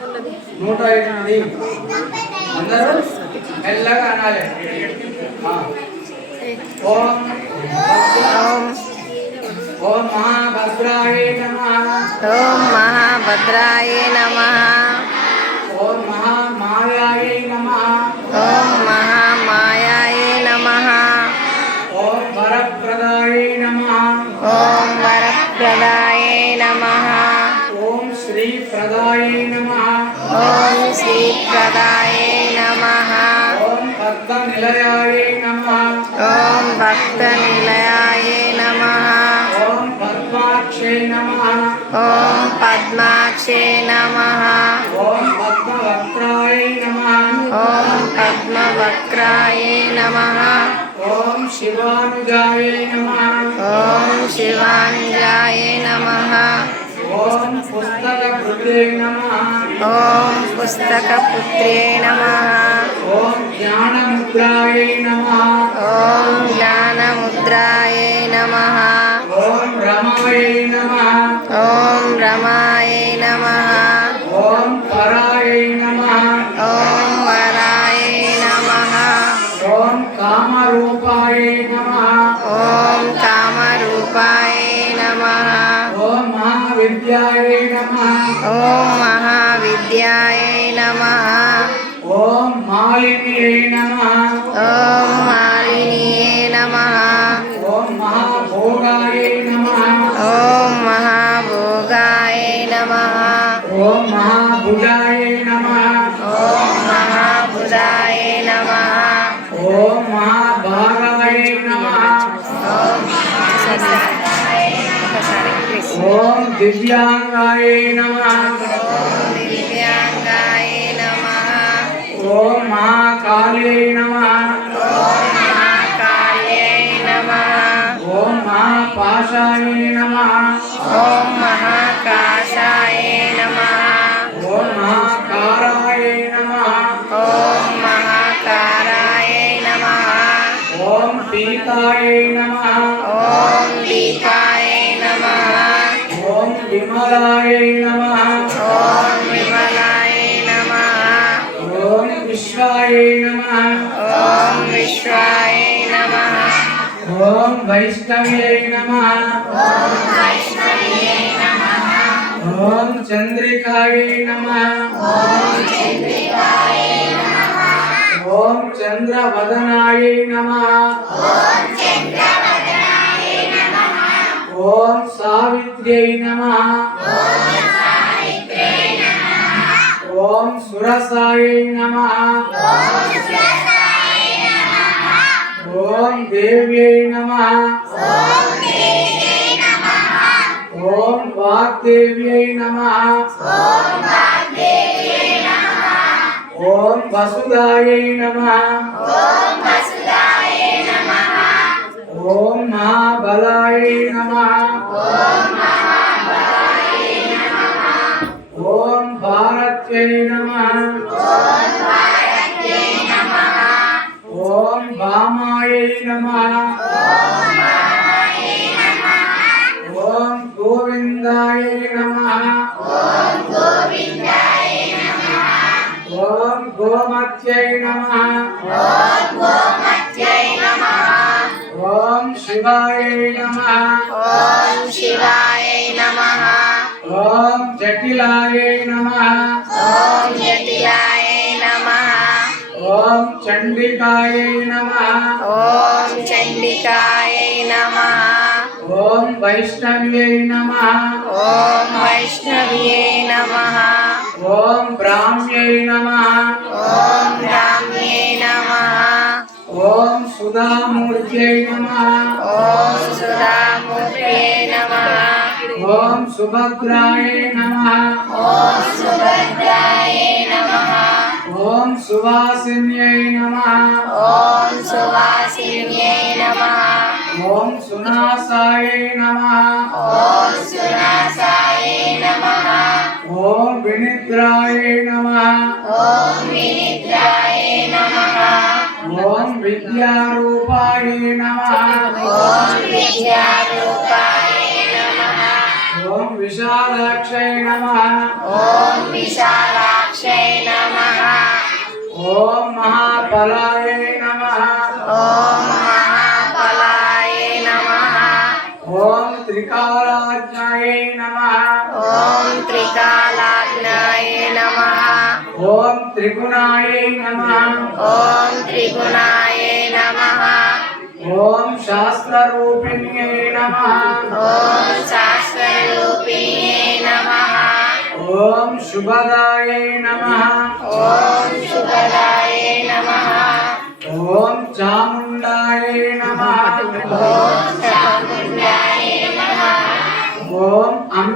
నూట ఎనిమిది. అందరూ మెల్లగా అనాలి. ఓం ఓం ఓం మహాభద్రాయ నమః. ఓం మహాభద్రాయ నమ. శ్రీప్రదాయ నమ ఓం పద్మనిలయాయ నమః ఓం భక్తనిలయాయ నమ ఓం పద్మాక్షే నమః ఓం పద్మాక్షే నమ ఓం పద్మవక్త్రాయ నమః ఓం పద్మవక్రాయ నమ ఓం శివానుజాయ నమః ఓం శివాంజాయ నమ ఓం పుస్తకృతే నమః ఓం పుస్తకపుత్రే నమ. ఓం జ్ఞానముద్రాయ నమః. ఓం జ్ఞానముద్రాయ నమ. ఓం రమాయ నమః. ఓం రమాయ నమ. ఓం పరాయ నమః. ఓం వరాయ నమ. ఓం కామరూపాయ నమః. ఓం కామరూపాయ నమ. ఓం మహావిద్యాయ నమః ఓం మహావిద్యాయ నమ ఓం మాలిన్యై నమః ఓం మాలినియే నమ ఓం మహాభోగాయ నమః ఓం మహాభోగాయ నమ ఓం మహాభుజాయ నమః ఓం మహాబుధాయ నమ ఓం మహాభాగాయ నమః ఓం నమః. దివ్యాంగాయ నమ. ఓం మహాకాళ్యై నమః. ఓం మహాపాశాయ నమః. ఓం మహాకాశాయ నమ. ఓం మహాకారాయ నమః. ఓం మహాకారాయ నమ. ఓం పీతాయ నమః. ఓం ఓం విమలాయ నమః. ఓం విమలాయ నమ ఓం విశ్వాయ నమః. ఓం విశ్వాయ నమ. ఓం వైష్ణవ్యై నమః ఓం చంద్రికాయ నమ. ఓం చంద్రవదనాయ నమ. ఓం ఓం సావిత్ర్యై నమ. ఓం సురసాయ నమ. ఓం దేవ్యై నమ. ఓం వాగ్దేవ్యై నమ. ఓం వసుదాయై నమః. ఓం మహాబలాయ నమః ఓం భారత్యై నమః ఓం వామాయై నమః ఓం గోవిందాయ నమః ఓం గోమత్యై నమః ఓం శివాయ నమః. ఓం శివాయ నమ. ఓం జటిలాయ నమః. ఓం జటిలాయ నమ. ఓం చండికాయ నమః. ఓం చండికాయ నమ. ఓం వైష్ణవ్యై నమః. ఓం వైష్ణవ్యే నమ. ఓం బ్రాహ్మ్యై నమః. ఓం సుభద్రాయ నమః ఓం సుభద్రాయ నమ ఓం సువాసిన్యై నమః ఓం సువాసిన్యే నమ ఓం సునాసాయ నమః ఓం సునాసాయ నమ ఓం వినిద్రాయ నమః ఓం వినిద్రాయ నమ ఓం విద్యారూపాయ నమః ఓం విద్యారూపాయ నమ. ఓం విశాలాక్షై నమః. ఓం మహాఫలాయ నమః. ఓం మహాఫలాయ నమః. ఓం త్రికాలాజ్ఞాయ నమః. ఓం త్రికాలాగ్నాయ నమః. ఓం త్రిగుణాయ నమః. ఓం త్రిగుణాయ నమః. ఓం శాస్త్రరూపిణ్యై నమః. ఓం నమః ఓం శుభదాయై నమః। ఓం శుభదాయ నమః। ఓం చాముండాయ నమః। ఓం